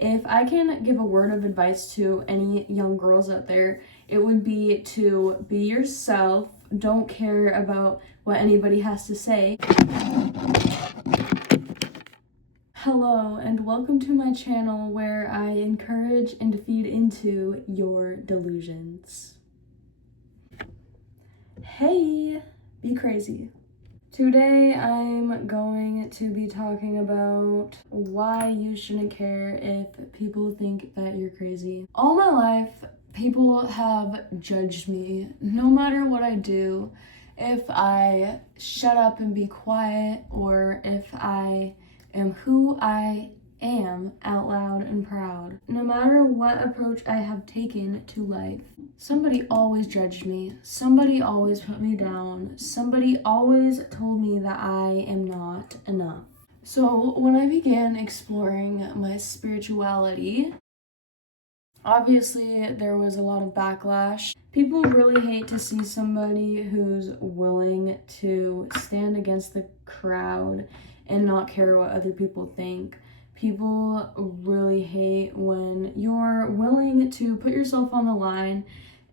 If I can give a word of advice to any young girls out there, it would be to be yourself. Don't care about what anybody has to say. Hello, and welcome to my channel where I encourage and feed into your delusions. Hey, be crazy. Today I'm going to be talking about why you shouldn't care if people think that you're crazy. All my life, people have judged me no matter what I do. If I shut up and be quiet, or if I am who I am out loud and proud. No matter what approach I have taken to life, somebody always judged me. Somebody always put me down. Somebody always told me that I am not enough. So when I began exploring my spirituality, obviously there was a lot of backlash. People really hate to see somebody who's willing to stand against the crowd and not care what other people think. People really hate when you're willing to put yourself on the line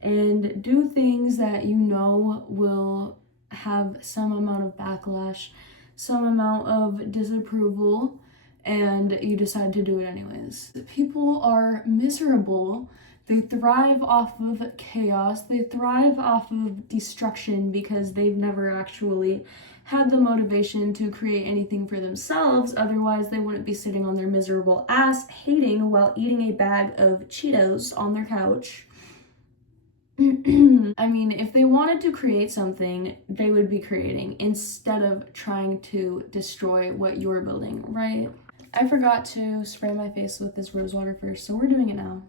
and do things that you know will have some amount of backlash, some amount of disapproval, and you decide to do it anyways. People are miserable. They thrive off of chaos. They thrive off of destruction because they've never actually had the motivation to create anything for themselves. Otherwise, they wouldn't be sitting on their miserable ass hating while eating a bag of Cheetos on their couch. I mean, if they wanted to create something, they would be creating instead of trying to destroy what you're building, right? I forgot to spray my face with this rose water first, so we're doing it now.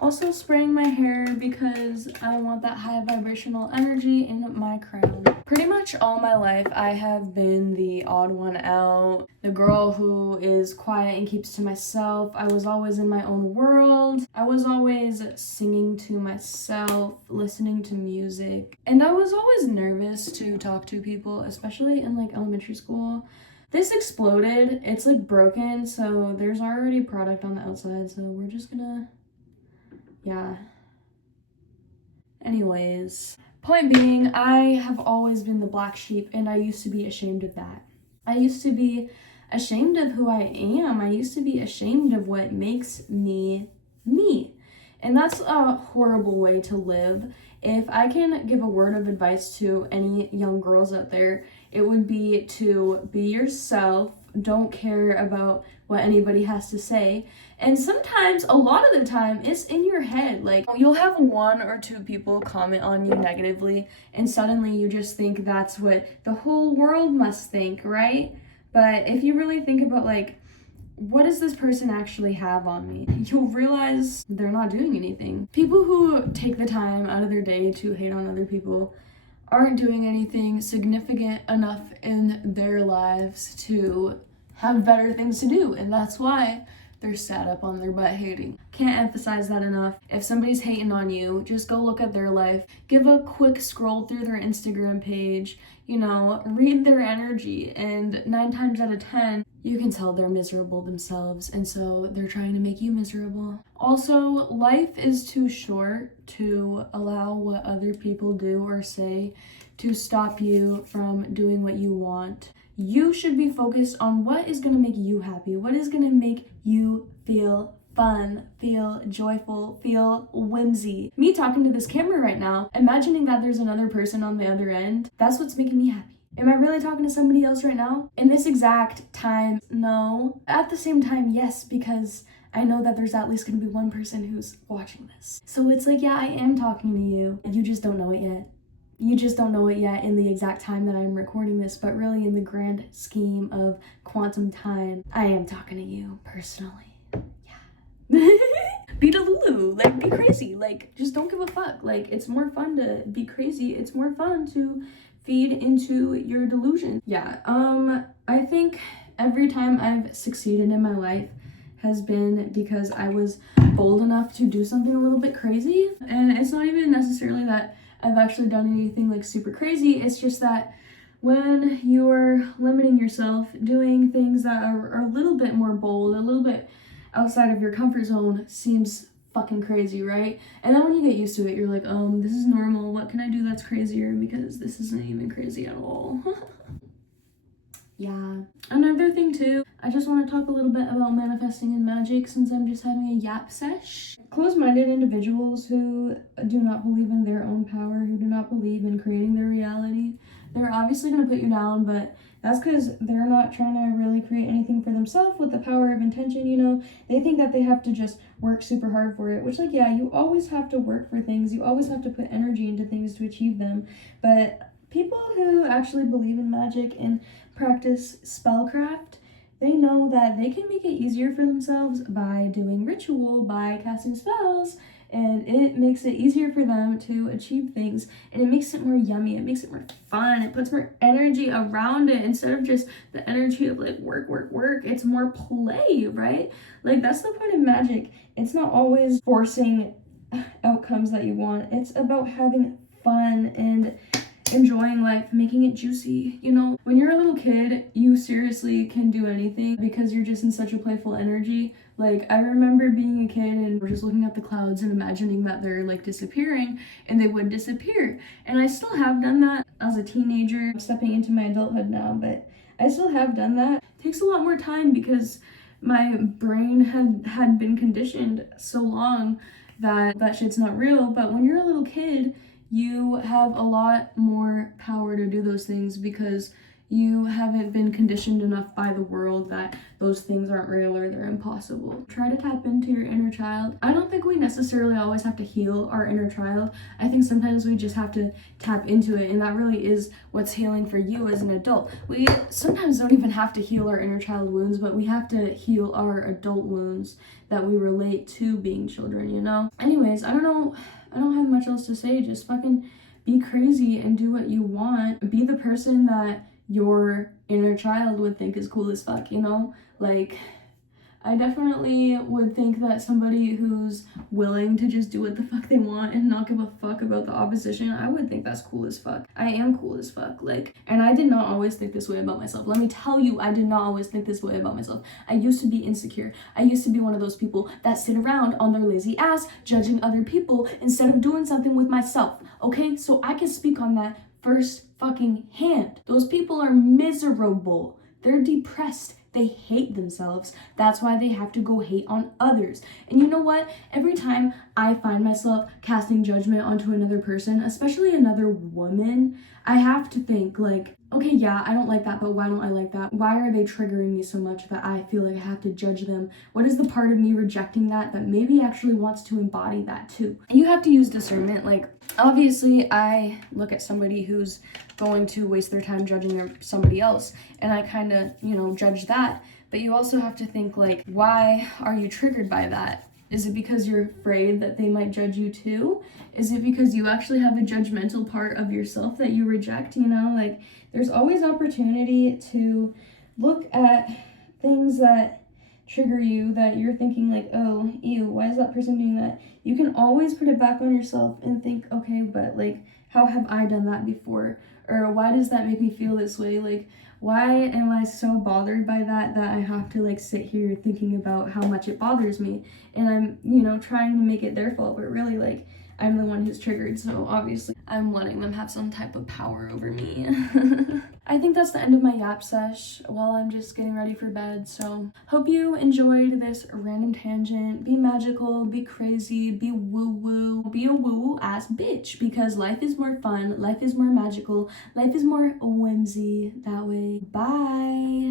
Also spraying my hair because I want that high vibrational energy in my crown. Pretty much all my life I have been the odd one out, the girl who is quiet and keeps to myself. I was always in my own world. I was always singing to myself, listening to music, and I was always nervous to talk to people, especially in like elementary school. This exploded. It's like broken, so there's already product on the outside, so we're just gonna Anyways, point being, I have always been the black sheep, and I used to be ashamed of that. I used to be ashamed of who I am. I used to be ashamed of what makes me me. And that's a horrible way to live. If I can give a word of advice to any young girls out there, it would be to be yourself. Don't care about what anybody has to say. And sometimes, a lot of the time, it's in your head. Like, you'll have one or two people comment on you negatively, and suddenly you just think that's what the whole world must think, right? But if you really think about, like, what does this person actually have on me? You'll realize they're not doing anything. People who take the time out of their day to hate on other people aren't doing anything significant enough in their lives to have better things to do, and that's why they're sat up on their butt hating. Can't emphasize that enough. If somebody's hating on you, just go look at their life. Give a quick scroll through their Instagram page, read their energy, and 9 times out of 10, you can tell they're miserable themselves, and so they're trying to make you miserable. Also, life is too short to allow what other people do or say to stop you from doing what you want. You should be focused on what is going to make you happy, what is going to make you feel fun, feel joyful, feel whimsy. Me talking to this camera right now, imagining that there's another person on the other end, that's what's making me happy. Am I really talking to somebody else right now? In this exact time, no. At the same time, yes, because I know that there's at least going to be one person who's watching this. So it's like, yeah, I am talking to you. You just don't know it yet. You just don't know it yet in the exact time that I'm recording this, but really in the grand scheme of quantum time, I am talking to you personally. Yeah. Be delulu, like be crazy, like just don't give a fuck. Like it's more fun to be crazy. It's more fun to feed into your delusion. Yeah, I think every time I've succeeded in my life has been because I was bold enough to do something a little bit crazy. And it's not even necessarily that I've actually done anything like super crazy. It's just that when you're limiting yourself, doing things that are a little bit more bold, a little bit outside of your comfort zone seems fucking crazy, right? And then when you get used to it, you're like, this is normal. What can I do that's crazier? Because this isn't even crazy at all. Yeah. Another thing too, I just want to talk a little bit about manifesting and magic since I'm just having a yap sesh. Closed-minded individuals who do not believe in their own power, who do not believe in creating their reality, they're obviously going to put you down, but that's because they're not trying to really create anything for themselves with the power of intention, you know? They think that they have to just work super hard for it, which, like, yeah, you always have to work for things. You always have to put energy into things to achieve them. But people who actually believe in magic and practice spellcraft, they know that they can make it easier for themselves by doing ritual, by casting spells, and it makes it easier for them to achieve things, and it makes it more yummy, it makes it more fun, it puts more energy around it instead of just the energy of like work, it's more play, right? Like that's the point of magic. It's not always forcing outcomes that you want, it's about having fun and enjoying life, making it juicy. You know, when you're a little kid, you seriously can do anything because you're just in such a playful energy. Like, I remember being a kid and just looking at the clouds and imagining that they're like disappearing, and they would disappear. And I still have done that as a teenager. I'm stepping into my adulthood now, but I still have done that. It takes a lot more time because my brain had been conditioned so long that that shit's not real. But when you're a little kid, you have a lot more power to do those things because you haven't been conditioned enough by the world that those things aren't real or they're impossible. Try to tap into your inner child. I don't think we necessarily always have to heal our inner child. I think sometimes we just have to tap into it, and that really is what's healing for you as an adult. We sometimes don't even have to heal our inner child wounds, but we have to heal our adult wounds that we relate to being children, you know? Anyways, I don't have much else to say. Just fucking be crazy and do what you want. Be the person that your inner child would think is cool as fuck, you know? Like, I definitely would think that somebody who's willing to just do what the fuck they want and not give a fuck about the opposition, I would think that's cool as fuck. I am cool as fuck. Like, and I did not always think this way about myself. Let me tell you, I did not always think this way about myself. I used to be insecure. I used to be one of those people that sit around on their lazy ass judging other people instead of doing something with myself. Okay? So I can speak on that first fucking hand. Those people are miserable. They're depressed. They hate themselves. That's why they have to go hate on others. And you know what? Every time I find myself casting judgment onto another person, especially another woman, I have to think like, okay, yeah, I don't like that, but why don't I like that? Why are they triggering me so much that I feel like I have to judge them? What is the part of me rejecting that maybe actually wants to embody that too? And you have to use discernment. Like, obviously, I look at somebody who's going to waste their time judging somebody else, and I kind of, judge that. But you also have to think, like, why are you triggered by that? Is it because you're afraid that they might judge you too? Is it because you actually have a judgmental part of yourself that you reject? Like, there's always opportunity to look at things that trigger you, that you're thinking like, oh, ew, why is that person doing that? You can always put it back on yourself and think, okay, but like, how have I done that before? Or why does that make me feel this way? Like, why am I so bothered by that I have to like sit here thinking about how much it bothers me? And I'm, trying to make it their fault, but really like, I'm the one who's triggered, so obviously I'm letting them have some type of power over me. I think that's the end of my yap sesh while I'm just getting ready for bed. So hope you enjoyed this random tangent. Be magical, be crazy, be woo-woo, be a woo-woo ass bitch, because life is more fun, life is more magical, life is more whimsy that way. Bye.